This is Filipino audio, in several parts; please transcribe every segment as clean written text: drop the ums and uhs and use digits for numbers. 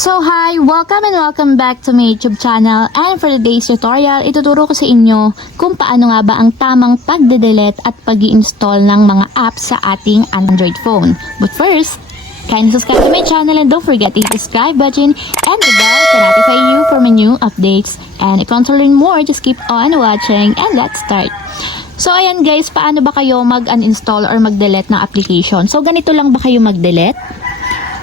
So hi! Welcome and welcome back to my YouTube channel, and for today's tutorial, ituturo ko sa inyo kung paano nga ba ang tamang pagde-delete at pag-i-install ng mga apps sa ating Android phone. But first, kindly subscribe to my channel and don't forget to hit the subscribe button and the bell to notify you for my new updates. And if you want to learn more, just keep on watching and let's start. So ayan guys, paano ba kayo mag-uninstall or mag-delete ng application? So ganito lang ba kayo mag-delete?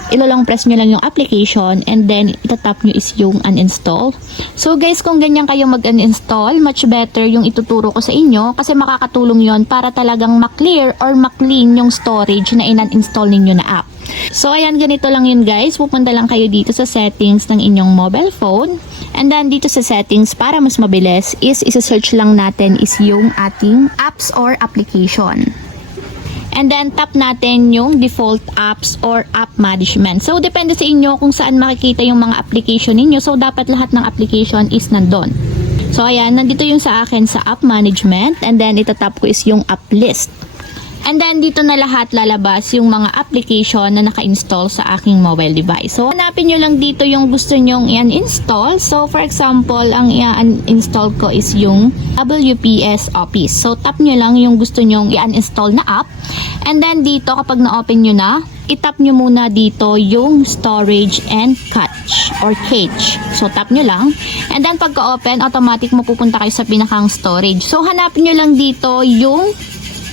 Ilo-long press nyo lang yung application and then itatap nyo is yung uninstall. So guys, kung ganyan kayo mag-uninstall, much better yung ituturo ko sa inyo kasi makakatulong yon para talagang maklear or maklean yung storage na in-uninstall ninyo na app. So ayan, ganito lang yun guys. Pupunta lang kayo dito sa settings ng inyong mobile phone. And then dito sa settings, para mas mabilis, is isa-search lang natin is yung ating apps or application. And then tap natin yung default apps or app management. So depende sa inyo kung saan makikita yung mga application ninyo. So dapat lahat ng application is nandun. So ayan, nandito yung sa akin sa app management. And then itatap ko is yung app list. And then dito na lahat lalabas yung mga application na naka-install sa aking mobile device. So hanapin nyo lang dito yung gusto nyong i-uninstall. So for example, ang i-uninstall ko is yung WPS Office. So tap nyo lang yung gusto nyong i-uninstall na app. And then dito kapag na-open nyo na, itap nyo muna dito yung storage and cache or cache. So tap nyo lang. And then pagka-open, automatic mapupunta kayo sa pinakang storage. So hanapin nyo lang dito yung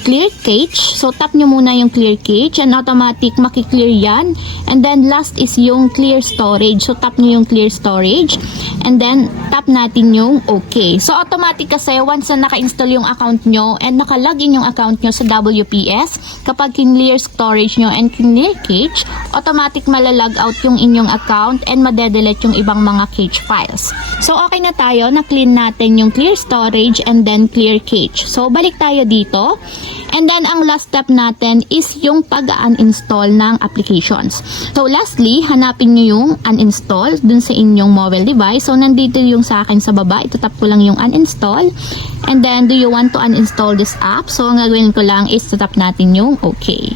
clear cache. So tap nyo muna yung clear cache and automatic makiklear yan. And then last is yung clear storage. So tap nyo yung clear storage and then tap natin yung okay. So automatic kasi once na naka-install yung account nyo and naka-login yung account nyo sa WPS, kapag clear storage nyo and clear cache, automatic malalag out yung inyong account and madedelete yung ibang mga cache files. So okay na tayo, na-clean natin yung clear storage and then clear cache. So balik tayo dito. And then, ang last step natin is yung pag-uninstall ng applications. So, lastly, hanapin nyo yung uninstall dun sa inyong mobile device. So, nandito yung sa akin sa baba. Itatap ko lang yung uninstall. And then, do you want to uninstall this app? So, ang gagawin ko lang is tatap natin yung okay.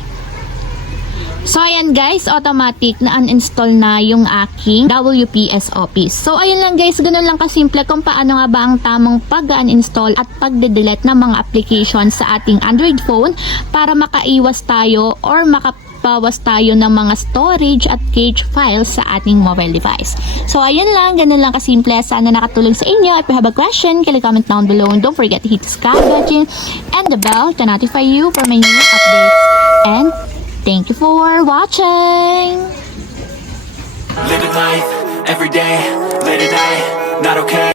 So, ayan guys, automatic na uninstall na yung aking WPS Office. So, ayun lang guys, ganun lang kasimple kung paano nga ba ang tamang pag-uninstall at pag-delete ng mga application sa ating Android phone para makaiwas tayo or makabawas tayo ng mga storage at cache files sa ating mobile device. So, ayun lang, ganun lang kasimple. Sana nakatulong sa inyo. If you have a question, kindly comment down below and don't forget to hit the subscribe button and the bell to notify you for my new updates. And thank you for watching! Living life, every day, late at night, not okay.